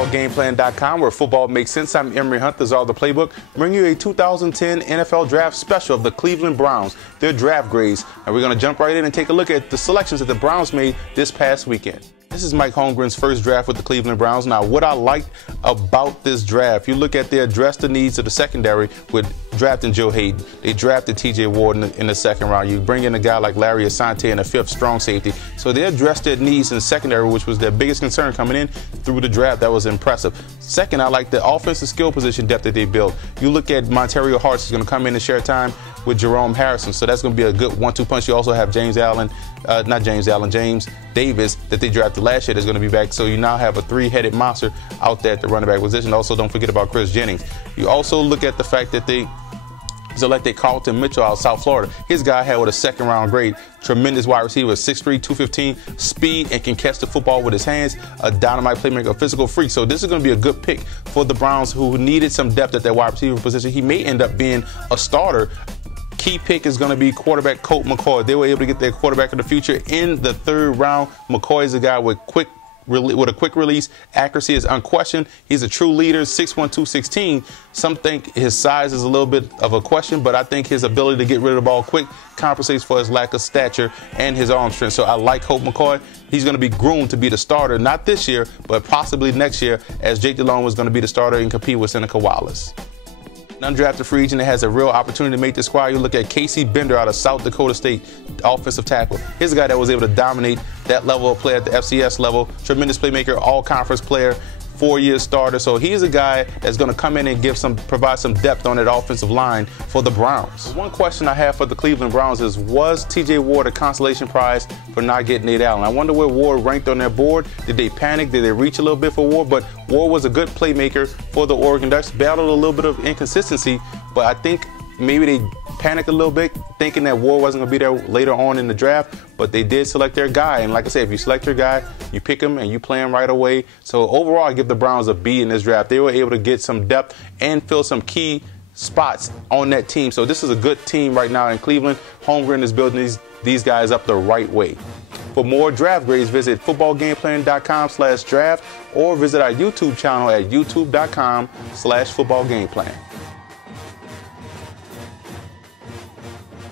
footballgameplan.com, where football makes sense. I'm Emory Hunt, the czar of the playbook, bringing you a 2010 NFL Draft special of the Cleveland Browns, their draft grades. And we're going to jump right in and take a look at the selections that the Browns made this past weekend. This is Mike Holmgren's first draft with the Cleveland Browns. Now, what I liked about this draft, you look at they addressed the needs of the secondary with drafting Joe Hayden. They drafted T.J. Ward in the second round. You bring in a guy like Larry Asante in the fifth, strong safety. So they addressed their needs in the secondary, which was their biggest concern coming in through the draft. That was impressive. Second, I like the offensive skill position depth that they built. You look at Montario Harts is going to come in and share time with Jerome Harrison. So that's going to be a good 1-2 punch. You also have James Davis that they drafted last year that's going to be back. So you now have a three-headed monster out there at the running back position. Also, don't forget about Chris Jennings. You also look at the fact that they selected Carlton Mitchell out of South Florida. His guy had with a second-round grade. Tremendous wide receiver, 6'3", 215, speed, and can catch the football with his hands. A dynamite playmaker, a physical freak. So this is going to be a good pick for the Browns, who needed some depth at that wide receiver position. He may end up being a starter. Key pick is going to be quarterback Colt McCoy. They were able to get their quarterback of the future in the third round. McCoy is a guy with a quick release. Accuracy is unquestioned. He's a true leader, 6'1", 216. Some think his size is a little bit of a question, but I think his ability to get rid of the ball quick compensates for his lack of stature and his arm strength. So I like Colt McCoy. He's going to be groomed to be the starter, not this year, but possibly next year, as Jake Delhomme was going to be the starter and compete with Seneca Wallace. An undrafted free agent that has a real opportunity to make the squad. You look at Casey Bender out of South Dakota State, offensive tackle. He's a guy that was able to dominate that level of play at the FCS level. Tremendous playmaker, all-conference player, 4-year starter. So he's a guy that's going to come in and provide some depth on that offensive line for the Browns. One question I have for the Cleveland Browns is, was T.J. Ward a consolation prize for not getting Nate Allen? I wonder where Ward ranked on their board. Did they panic? Did they reach a little bit for Ward? But Ward was a good playmaker for the Oregon Ducks. Battled a little bit of inconsistency, but I think maybe they panicked a little bit, thinking that Ward wasn't going to be there later on in the draft, but they did select their guy. And like I said, if you select your guy, you pick him and you play him right away. So overall, I give the Browns a B in this draft. They were able to get some depth and fill some key spots on that team. So this is a good team right now in Cleveland. Holmgren is building these guys up the right way. For more draft grades, visit footballgameplan.com/draft or visit our YouTube channel at youtube.com/footballgameplan.